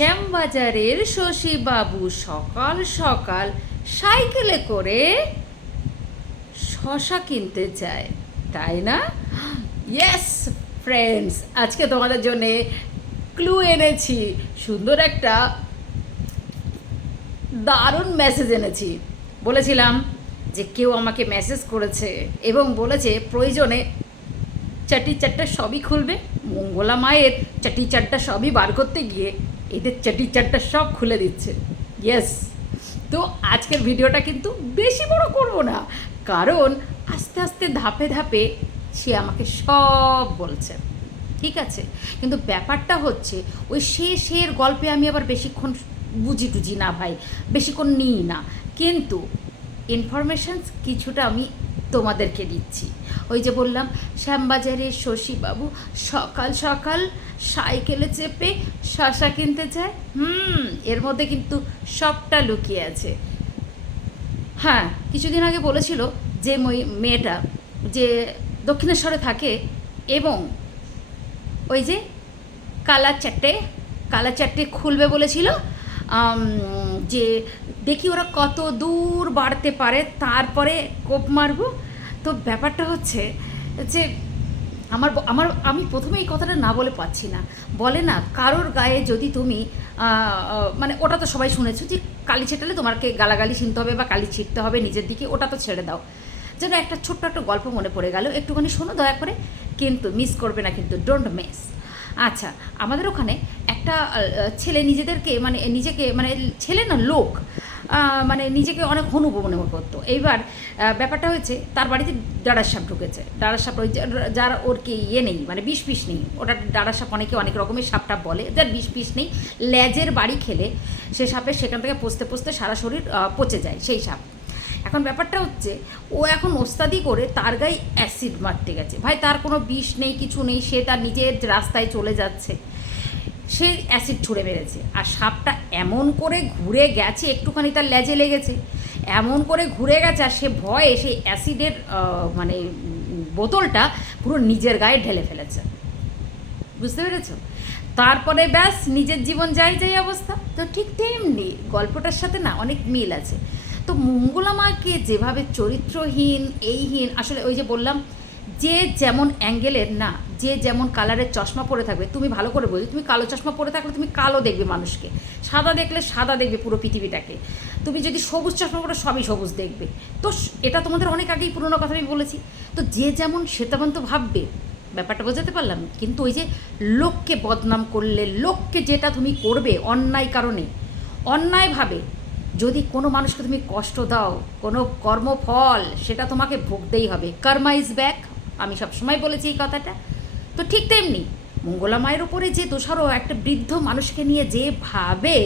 শ্যামবাজারের শশীবাবু সকাল সকাল সাইকেলে করে শশা কিনতে যায়, তাই না? ইয়েস ফ্রেন্ডস আজকে তোমাদের জন্য ক্লু এনেছি, সুন্দর একটা দারুণ মেসেজ এনেছি। বলেছিলাম যে কেউ আমাকে মেসেজ করেছে এবং বলেছে, প্রয়োজনে চাটি চারটা সবই খুলবে, মঙ্গলা মায়ের চাটি চারটা সবই বার করতে গিয়ে এদের চাটি চারটা সব খুলে দিচ্ছে। ইয়েস তো আজকের ভিডিওটা কিন্তু বেশি বড় করব না। কারণ আস্তে আস্তে ধাপে ধাপে সে আমাকে সব বলছে। ঠিক আছে? কিন্তু ব্যাপারটা হচ্ছে, ওই সের গল্পে আমি আবার বেশিক্ষণ বুঝি টুঝি না ভাই, বেশিক্ষণ নিই না। কিন্তু ইনফরমেশানস কিছুটা আমি তোমাদেরকে দিচ্ছি। ওই যে বললাম শ্যামবাজারের শশীবাবু সকাল সকাল সাইকেলে চেপে শশা কিনতে যায়। হুম, এর মধ্যে কিন্তু সবটা লুকিয়ে আছে। হ্যাঁ কিছুদিন আগে বলেছিল যে মেয়েটা যে দক্ষিণেশ্বরে থাকে এবং ওই যে কালা চারটে কালা চারটে খুলবে বলেছিল যে দেখি ওরা কত দূর বাড়তে পারে, তারপরে কোপ মারবো। তো ব্যাপারটা হচ্ছে যে আমার আমার, আমি প্রথমে এই কথাটা না বলে পাচ্ছি না। বলে না, কারোর গায়ে যদি তুমি মানে ওটা তো সবাই শুনেছো যে কালি ছেটালে তোমাকে গালাগালি শুনতে হবে বা কালি ছিটতে হবে নিজের দিকে, ওটা তো ছেড়ে দাও। যেন একটা ছোট্ট একটা গল্প মনে পড়ে গেল। একটুখানি শোনো দয়া করে। কিন্তু মিস করবে না কিন্তু ডোন্ট মিস আচ্ছা আমাদের ওখানে একটা ছেলে নিজেদেরকে মানে নিজেকে মানে ছেলে না, লোক মানে নিজেকে অনেক হনুব মনে করতো। এইবার ব্যাপারটা হয়েছে, তার বাড়িতে ডাড়ার সাপ ঢুকেছে। ডাড়ার সাপ ওই যার ওর কি ইয়ে নেই মানে বিষ পিস নেই। ওটা ডাড়ার সাপ অনেকে অনেক রকমের সাপটা বলে, যার বিষ পিস নেই। লেজের বাড়ি খেলে সে সাপের সেখান থেকে পচতে পচতে সারা শরীর পচে যায় সেই সাপ। এখন ব্যাপারটা হচ্ছে, ও এখন ওস্তাদি করে তার গায়ে অ্যাসিড মারতে গেছে। ভাই, তার কোনো বিষ নেই, কিছু নেই, সে তার নিজের রাস্তায় চলে যাচ্ছে। সে অ্যাসিড ছুঁড়ে মেরেছে। আর সাপটা এমন করে ঘুরে গেছে, একটুখানি তার লেজে লেগেছে, এমন করে ঘুরে গেছে, আর সে ভয়ে সেই অ্যাসিডের মানে বোতলটা পুরো নিজের গায়ে ঢেলে ফেলেছে। বুঝতে পেরেছ? তারপরে ব্যাস, নিজের জীবন যাই যাই অবস্থা। তো ঠিক তেমনি গল্পটার সাথে না অনেক মিল আছে। তো মঙ্গলা মাকে যেভাবে চরিত্রহীন, এইহীন, আসলে ওই যে বললাম, যে যেমন অ্যাঙ্গেলের, না, যে যেমন কালারের চশমা পরে থাকবে, তুমি ভালো করে বলছো, তুমি কালো চশমা পরে থাকলে তুমি কালো দেখবে মানুষকে, সাদা দেখলে সাদা দেখবে পুরো পৃথিবীটাকে, তুমি যদি সবুজ চশমা পরে সবই সবুজ দেখবে, তো এটা তোমাদের অনেক আগেই পুরোনো কথা আমি বলেছি, তো যে যেমন সে তেমন তো ভাববে, ব্যাপারটা বোঝাতে পারলাম, কিন্তু ওই যে লোককে বদনাম করলে, লোককে যেটা তুমি করবে অন্যায় কারণে, অন্যায়ভাবে যদি কোনো মানুষকে তুমি কষ্ট দাও, কোনো কর্মফল, সেটা তোমাকে ভুগতেই হবে। কর্মা ইজ ব্যাক আমি সবসময় বলেছি এই কথাটা। তো ঠিক তেমনি মঙ্গলা মায়ের উপরে যে দোষারও একটা বৃদ্ধ মানুষকে নিয়ে যেভাবে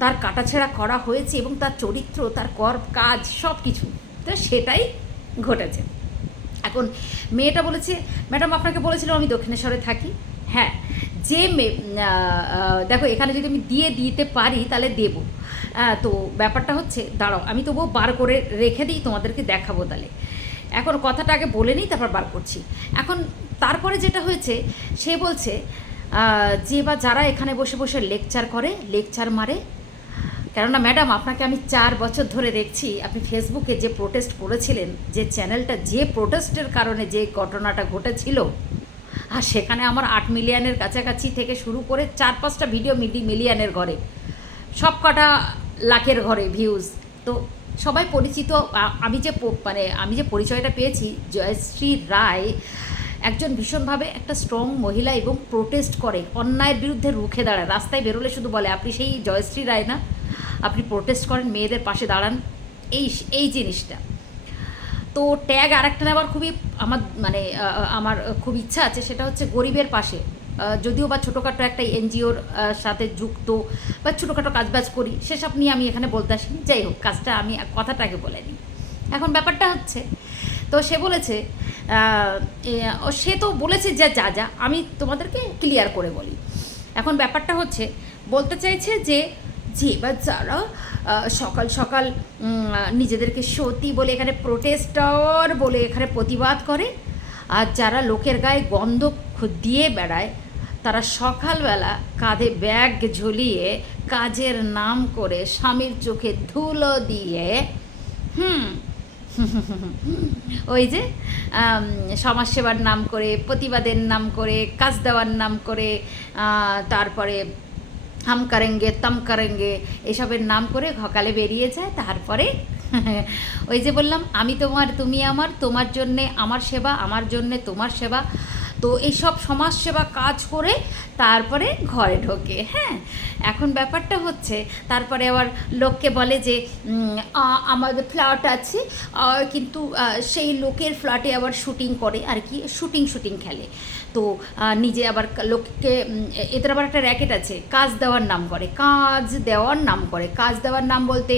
তার কাটাছেড়া করা হয়েছে এবং তার চরিত্র, তার কর কাজ সব কিছু তো সেটাই ঘটেছে। এখন মেয়েটা বলেছে, ম্যাডাম, আপনাকে বলেছিল আমি দক্ষিণেশ্বরে থাকি। হ্যাঁ যে দেখো, এখানে যদি আমি দিয়ে দিতে পারি, তাহলে দেবো। তো ব্যাপারটা হচ্ছে, দাঁড়াও, আমি তবুও বার করে রেখে দিই, তোমাদেরকে দেখাবো তাহলে। এখন কথাটা আগে বলে নিই, তারপর বার করছি। এখন তারপরে যেটা হয়েছে, সে বলছে যে বা যারা এখানে বসে বসে লেকচার করে, লেকচার মারে, কেননা ম্যাডাম, আপনাকে আমি চার বছর ধরে দেখছি, আপনি ফেসবুকে যে প্রোটেস্ট করেছিলেন, যে চ্যানেলটা, যে প্রোটেস্টের কারণে যে ঘটনাটা ঘটেছিল, আর সেখানে আমার আট মিলিয়নের কাছাকাছি থেকে শুরু করে চার পাঁচটা ভিডিও মিলি, মিলিয়নের ঘরে। সব কটা লাখের ঘরে ভিউজ তো সবাই পরিচিত আমি যে মানে আমি যে পরিচয়টা পেয়েছি, জয়শ্রী রায় একজন ভীষণভাবে একটা স্ট্রং মহিলা এবং প্রোটেস্ট করে, অন্যায়ের বিরুদ্ধে রুখে দাঁড়ায়, রাস্তায় বেরোলে শুধু বলে, আপনি সেই জয়শ্রী রায় না, আপনি প্রোটেস্ট করেন, মেয়েদের পাশে দাঁড়ান। এই এই জিনিসটা। তো ট্যাগ আরেকটা নেওয়ার খুবই আমার মানে আমার খুব ইচ্ছা আছে, সেটা হচ্ছে গরিবের পাশে। যদিও বা ছোটোখাটো একটা এনজিওর সাথে যুক্ত বা ছোটোখাটো কাজবাজ করি, সেসব নিয়ে আমি এখানে বলতে আসিনি। যাই হোক, কাজটা আমি কথাটাকে বলে নিই। এখন ব্যাপারটা হচ্ছে, তো সে বলেছে সে তো বলেছে যে যা যা, আমি তোমাদেরকে ক্লিয়ার করে বলি। এখন ব্যাপারটা হচ্ছে, বলতে চাইছে যে যে বা যারা সকাল সকাল নিজেদেরকে সতী বলে এখানে প্রোটেস্টার বলে এখানে প্রতিবাদ করে, আর যারা লোকের গায়ে গন্ধ দিয়ে বেড়ায় তারা সকালবেলা কাঁধে ব্যাগ ঝুলিয়ে কাজের নাম করে স্বামীর চোখে ধুলো দিয়ে, হুম, ওই যে সমাজসেবার নাম করে, প্রতিবাদের নাম করে, কাজ দেওয়ার নাম করে তারপরে হাম কারেঙ্গে, তাম কারেঙ্গে, এসবের নাম করে সকালে বেরিয়ে যায়। তারপরে ওই যে বললাম, আমি তোমার, তুমি আমার, তোমার জন্যে আমার সেবা, আমার জন্যে তোমার সেবা। তো এইসব সমাজসেবা কাজ করে তারপরে ঘরে ঢোকে হ্যাঁ? এখন ব্যাপারটা হচ্ছে, তারপরে আবার লোককে বলে যে আমাদের ফ্ল্যাট আছে কিন্তু সেই লোকের ফ্ল্যাটে আবার শুটিং করে আর কি, শুটিং শুটিং খেলে। তো নিজে আবার লোককে এদের আবার একটা র্যাকেট আছে, কাজ দেওয়ার নাম করে, কাজ দেওয়ার নাম করে। কাজ দেওয়ার নাম বলতে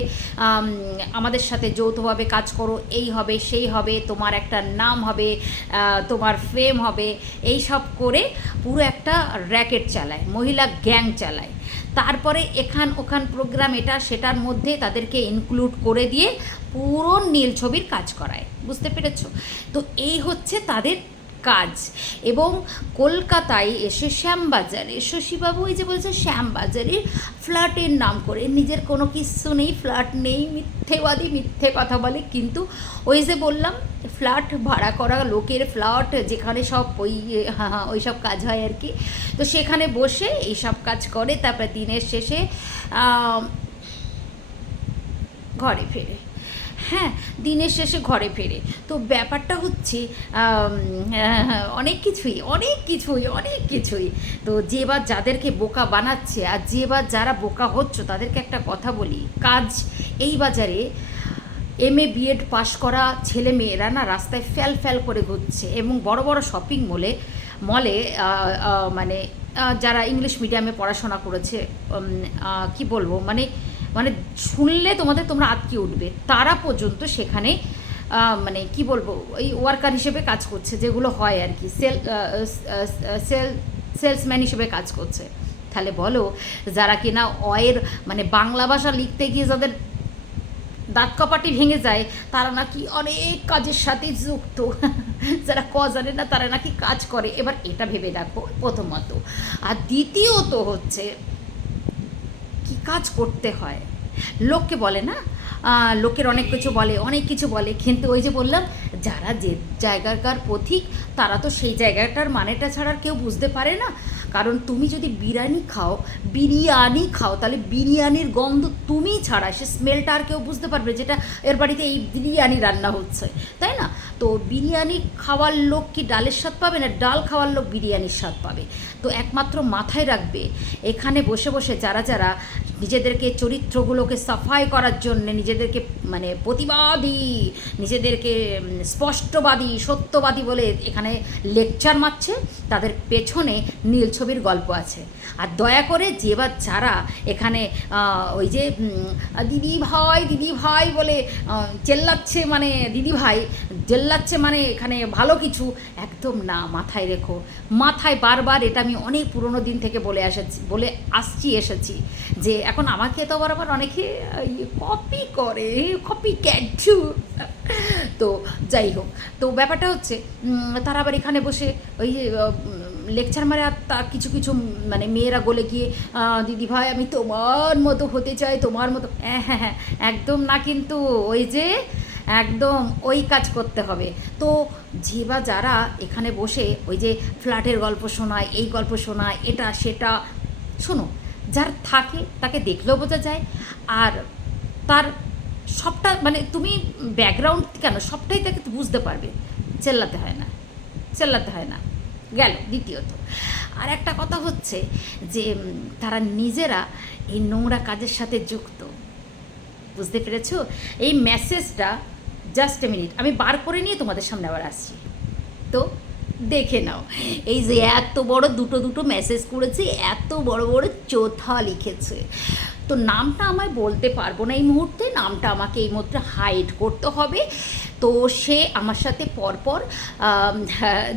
আমাদের সাথে যৌথভাবে কাজ করো, এই হবে, সেই হবে, তোমার একটা নাম হবে তোমার ফেম হবে, এই সব করে পুরো একটা র্যাকেট চালায়, মহিলা গ্যাং চালায়। তারপরে এখান ওখান প্রোগ্রাম এটা, সেটার মধ্যে তাদেরকে ইনক্লুড করে দিয়ে পুরো নীল ছবির কাজ করায়। বুঝতে পেরেছ? তো এই হচ্ছে তাদের কাজ। এবং কলকাতায় এসে শ্যামবাজারে, শশীবাবু এই যে বলছে শ্যামবাজারের ফ্ল্যাটের নাম করে, নিজের কোনো কিচ্ছু নেই, ফ্ল্যাট নেই, মিথ্যেবাদী, মিথ্যে কথা বলে, কিন্তু ওই যে বললাম, ফ্ল্যাট ভাড়া করা, লোকের ফ্ল্যাট, যেখানে সব ওই হ্যাঁ হ্যাঁ ওই সব কাজ হয় আর কি। তো সেখানে বসে এইসব কাজ করে, তারপরে দিনের শেষে ঘরে ফেরে। হ্যাঁ দিনের শেষে ঘরে ফেরে। তো ব্যাপারটা হচ্ছে অনেক কিছুই অনেক কিছুই অনেক কিছুই। তো যে বা যাদেরকে বোকা বানাচ্ছে আর যে বা যারা বোকা হচ্ছ, তাদেরকে একটা কথা বলি, কাজ এই বাজারে এম এ বিএড পাশ করা ছেলে মেয়েরা না রাস্তায় ফ্যাল ফ্যাল করে ঘুরছে এবং বড় বড় শপিং মলে মলে মানে যারা ইংলিশ মিডিয়ামে পড়াশোনা করেছে কি বলব মানে মানে শুনলে তোমাদের তোমরা আটকে উঠবে। তারা পর্যন্ত সেখানে মানে কি বলব ওই ওয়ার্কার হিসেবে কাজ করছে, যেগুলো হয় আর কি। সেল সেল সেলসম্যান হিসেবে কাজ করছে। তাহলে বলো, যারা কিনা অয়ের মানে বাংলা ভাষা লিখতে গিয়ে যাদের দাঁত কপাটি ভেঙে যায়, তারা নাকি অনেক কাজের সাথে যুক্ত। যারা ক জানে না, তারা নাকি কাজ করে। এবার এটা ভেবে দেখো, প্রথমত। আর দ্বিতীয়ত হচ্ছে, কি কাজ করতে হয়? লোককে বলে না লোকের অনেক কিছু বলে, অনেক কিছু বলে। কিন্তু ওই যে বললাম, যারা যে জায়গাকার পথিক, তারা তো সেই জায়গাটার মানেটা ছাড়া কেউ বুঝতে পারে না। কারণ তুমি যদি বিরিয়ানি খাও বিরিয়ানি খাও, তাহলে বিরিয়ানির গন্ধ তুমি ছাড়া, সে স্মেলটা আর কেউ বুঝতে পারবে যেটা এর বাড়িতে এই বিরিয়ানি রান্না হচ্ছে, তাই না? তো বিরিয়ানি খাওয়ার লোক কি ডালের স্বাদ পাবে না? ডাল খাওয়ার লোক বিরিয়ানির স্বাদ পাবে। তো একমাত্র মাথায় রাখবে, এখানে বসে বসে যারা যারা নিজেদেরকে চরিত্রগুলোকে সাফাই করার জন্যে, নিজেদেরকে মানে প্রতিবাদী, নিজেদেরকে স্পষ্টবাদী, সত্যবাদী বলে এখানে লেকচার মারছে, তাদের পেছনে নীল ছবির গল্প আছে। আর দয়া করে যে বা যারা এখানে ওই যে দিদি ভাই দিদি ভাই বলে চেল্লাচ্ছে মানে দিদি ভাই, চেল্লাচ্ছে মানে এখানে ভালো কিছু, একদম না, মাথায় রেখো। মাথায় বারবার এটা আমি অনেক পুরনো দিন থেকে বলে এসেছি বলে আসছি, এসেছি যে এখন আমাকে তো আবার আবার অনেকে কপি করে কপি ক্যাটু তো যাই হোক, তো ব্যাপারটা হচ্ছে তারা আবার এখানে বসে ওই যে লেকচার মারে আর তা কিছু কিছু মানে মেয়েরা গলে গিয়ে দিদি ভাই, আমি তোমার মতো হতে চাই, তোমার মতো হ্যাঁ হ্যাঁ হ্যাঁ একদম না কিন্তু ওই যে, একদম ওই কাজ করতে হবে। তো যে বা যারা এখানে বসে ওই যে, ফ্ল্যাটের গল্প শোনায়, এই গল্প শোনায়, এটা, সেটা, শোনো যার থাকে, তাকে দেখলেও বোঝা যায়। আর তার সবটা মানে তুমি ব্যাকগ্রাউন্ড কেন, সবটাই তাকে বুঝতে পারবে। চেল্লাতে হয় না, চেল্লাতে হয় না। গেল, দ্বিতীয়ত। আর একটা কথা হচ্ছে যে তারা নিজেরা এই নোংরা কাজের সাথে যুক্ত। বুঝতে পেরেছ? এই মেসেজটা জাস্ট এ মিনিট আমি বার করে নিয়ে তোমাদের সামনে আবার আসছি। তো দেখে নাও। এই যে এত বড় দুটো দুটো মেসেজ করেছে, এত বড় বড় চোথা লিখেছে। তো নামটা আমায় বলতে পারব না এই মুহূর্তে, নামটা আমাকে এই মুহূর্তে হাইড করতে হবে। তো সে আমার সাথে পরপর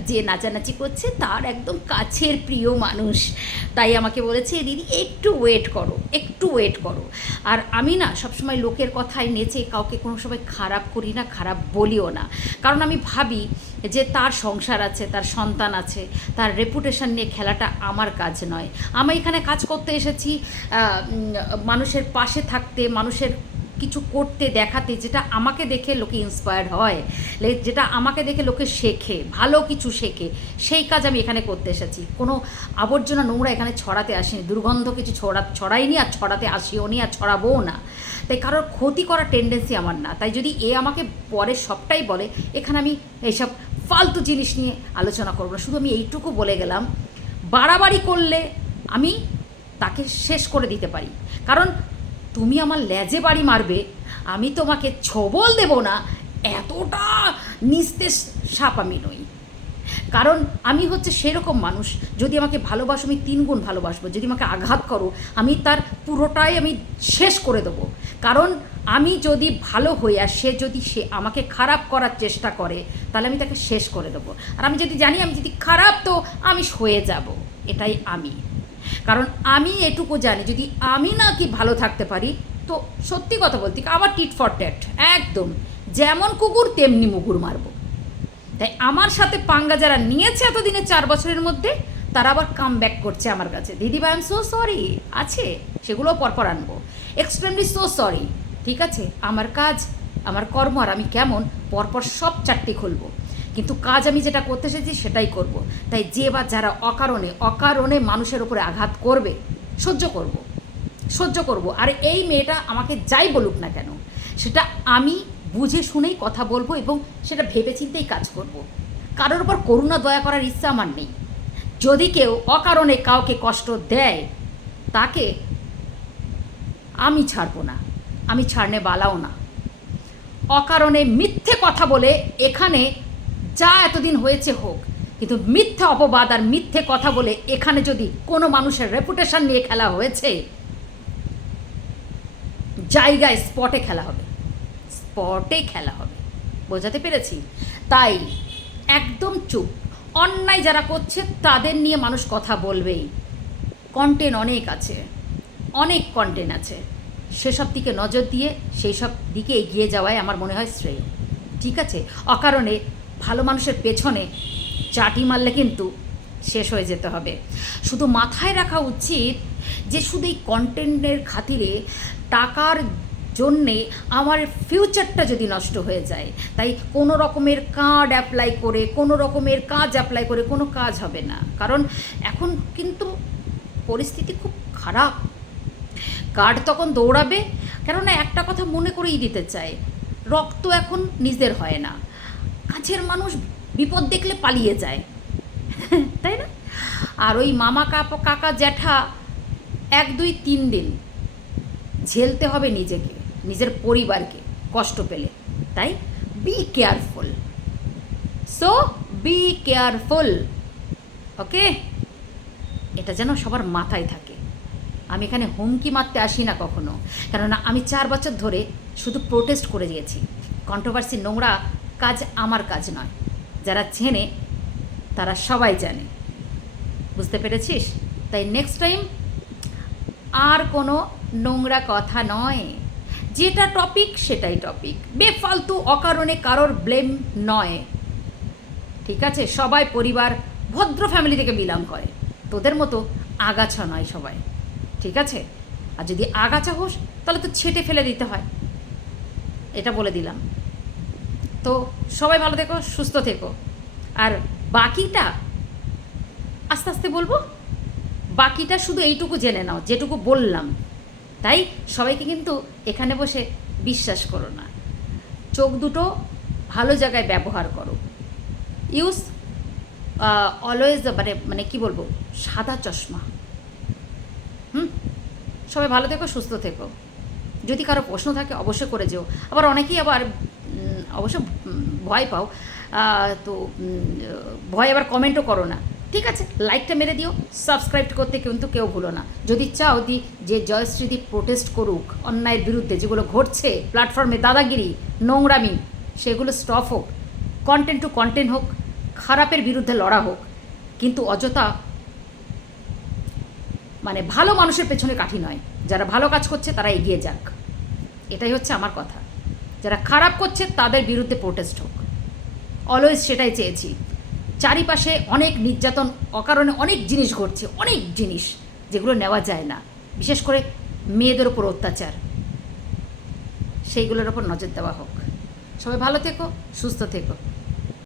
যে নাচানাচি করছে তার একদম কাছের প্রিয় মানুষ। তাই আমাকে বলেছে, দিদি, একটু ওয়েট করো, একটু ওয়েট করো। আর আমি না সবসময় লোকের কথায় নেচে কাউকে কোনো সময় খারাপ করি না, খারাপ বলিও না। কারণ আমি ভাবি যে তার সংসার আছে, তার সন্তান আছে, তার রেপুটেশন নিয়ে খেলাটা আমার কাজ নয়। আমি এখানে কাজ করতে এসেছি মানুষের পাশে থাকতে, মানুষের কিছু করতে দেখাতে, যেটা আমাকে দেখে লোকে ইন্সপায়ার্ড হয় যেটা আমাকে দেখে লোকে শেখে, ভালো কিছু শেখে, সেই কাজ আমি এখানে করতে এসেছি। কোনো আবর্জনা নোংরা এখানে ছড়াতে আসিনি, দুর্গন্ধ কিছু ছড়া, ছড়াইনি আর ছড়াতে আসিও নি আর ছড়াবোও না। তাই কারোর ক্ষতি করার টেন্ডেন্সি আমার না। তাই যদি এ আমাকে পরে সবটাই বলে, এখানে আমি এইসব ফালতু জিনিস নিয়ে আলোচনা করব না। শুধু আমি এইটুকু বলে গেলাম, বাড়াবাড়ি করলে আমি তাকে শেষ করে দিতে পারি। কারণ তুমি আমার লেজে বাড়ি মারবে, আমি তোমাকে ছবল দেব না, এতটা নিস্তেজ সাপ আমি নই। কারণ আমি হচ্ছে সেরকম মানুষ, যদি আমাকে ভালোবাসো, আমি তিন গুণ ভালোবাসবো, যদি আমাকে আঘাত করো, আমি তার পুরোটাই আমি শেষ করে দেবো। কারণ আমি যদি ভালো হই আর সে যদি সে আমাকে খারাপ করার চেষ্টা করে, তাহলে আমি তাকে শেষ করে দেবো। আর আমি যদি জানি, আমি যদি খারাপ, তো আমি সয়ে যাব। এটাই আমি। কারণ আমি এটুকু জানি যদি আমি না কি ভালো থাকতে পারি তো সত্যি কথা বলতে কি, আমার টিট ফর ট্যাট একদম। যেমন কুকুর তেমনি মুগুর মারবো। তাই আমার সাথে পাঙ্গা যারা নিয়েছে এতদিনে চার বছরের মধ্যে তারা আবার কাম ব্যাক করছে আমার কাছে। দিদি ভাই এম সো সরি আছে সেগুলোও পরপর আনব। এক্সট্রিমলি সো সরি ঠিক আছে? আমার কাজ আমার কর্ম আর আমি কেমন পরপর সব চারটি খুলবো। কিন্তু কাজ আমি যেটা করতে এসেছি সেটাই করব। তাই যে বা যারা অকারণে অকারণে মানুষের উপরে আঘাত করবে, সহ্য করব। সহ্য করব আর এই মেয়েটা আমাকে যাই বলুক না কেন, সেটা আমি বুঝে শুনেই কথা বলব এবং সেটা ভেবে চিন্তেই কাজ করব। কারোর উপর করুণা, দয়া করার ইচ্ছা আমার নেই যদি কেউ অকারণে কাউকে কষ্ট দেয়, তাকে আমি ছাড়বো না আমি ছাড়নে বালাও না অকারণে মিথ্যে কথা বলে এখানে যা এতদিন হয়েছে হোক, কিন্তু মিথ্যে অপবাদ আর মিথ্যে কথা বলে এখানে যদি কোনো মানুষের রেপুটেশন নিয়ে খেলা হয়েছে, জায়গায় স্পটে খেলা হবে স্পটে খেলা হবে। বোঝাতে পেরেছি? তাই একদম চুপ। অন্যায় যারা করছে তাদের নিয়ে মানুষ কথা বলবেই। কন্টেন্ট অনেক আছে, অনেক কন্টেন্ট আছে। সেসব দিকে নজর দিয়ে সেই সব দিকে এগিয়ে যাওয়াই আমার মনে হয় শ্রেয়। ঠিক আছে? অকারণে ভালো মানুষের পেছনে চাটি মারলে কিন্তু শেষ হয়ে যেতে হবে। শুধু মাথায় রাখা উচিত যে শুধু এই কন্টেন্টের খাতিরে টাকার জন্যে আমার ফিউচারটা যদি নষ্ট হয়ে যায়, তাই কোনো রকমের কার্ড অ্যাপ্লাই করে, কোনো রকমের কাজ অ্যাপ্লাই করে কোনো কাজ হবে না। কারণ এখন কিন্তু পরিস্থিতি খুব খারাপ। কার্ড তখন দৌড়াবে, কেননা একটা কথা মনে করেই দিতে চায়, রক্ত এখন নিজের হয় না। কাছের মানুষ বিপদ দেখলে পালিয়ে যায়। তাই না? আর ওই মামা কাপা কাকা জ্যাঠা এক, দুই, তিন দিন ঝেলতে হবে নিজেকে, নিজের পরিবারকে কষ্ট পেলে। তাই be careful so be careful okay এটা যেন সবার মাথায় থাকে। আমি এখানে হুমকি মারতে আসি না কখনো। কেননা আমি চার বছর ধরে শুধু প্রোটেস্ট করে দিয়েছি কন্ট্রোভার্সি নোংরা কাজ আমার কাজ নয়। যারা চেনে, তারা সবাই জানে। বুঝতে পেরেছিস? তাই নেক্সট টাইম আর কোনো নোংরা কথা নয়। যেটা টপিক সেটাই টপিক বেফালতু অকারণে কারোর ব্লেম নয়। ঠিক আছে? সবাই পরিবার, ভদ্র ফ্যামিলি থেকে বিলং করে তোদের মতো আগাছা নয় সবাই। ঠিক আছে? আর যদি আগাছা হোস, তাহলে তো ছেটে ফেলে দিতে হয়। এটা বলে দিলাম। তো সবাই ভালো থেকো, সুস্থ থেকো। আর বাকিটা, আস্তে আস্তে বলব, বাকিটা শুধু এইটুকু জেনে নাও, যেটুকু বললাম। তাই সবাইকে কিন্তু এখানে বসে বিশ্বাস করো না। চোখ দুটো ভালো জায়গায় ব্যবহার করো। ইউজ অলওয়েজ মানে মানে কি বলব, সাদা চশমা। হুম? সবাই ভালো থেকো, সুস্থ থেকো। যদি কারও প্রশ্ন থাকে, অবশ্যই করে যেও। আবার অনেকেই আবার অবশ্য ভয় পাও। তো ভয় আবার কমেন্টও করো না। ঠিক আছে? লাইকটা মেরে দিও সাবস্ক্রাইব করতে কিন্তু কেউ ভুলো না। যদি চাও দি, যে জয়শ্রীদি প্রোটেস্ট করুক, অন্যায়ের বিরুদ্ধে যেগুলো ঘটছে প্ল্যাটফর্মে দাদাগিরি, নোংরামি, সেগুলো স্টপ হোক। কন্টেন্ট টু কন্টেন্ট হোক, খারাপের বিরুদ্ধে লড়া হোক। কিন্তু অযথা মানে ভালো মানুষের পেছনে কাঠি নয়। যারা ভালো কাজ করছে, তারা এগিয়ে যাক। এটাই হচ্ছে আমার কথা। যারা খারাপ করছে, তাদের বিরুদ্ধে প্রোটেস্ট হোক। অলওয়েজ সেটাই চেয়েছি। চারিপাশে অনেক নির্যাতন, অকারণে অনেক জিনিস ঘটছে, অনেক জিনিস যেগুলো নেওয়া যায় না। বিশেষ করে মেয়েদের ওপর অত্যাচার। সেইগুলোর ওপর নজর দেওয়া হোক। সবাই ভালো থেকো, সুস্থ থেকো।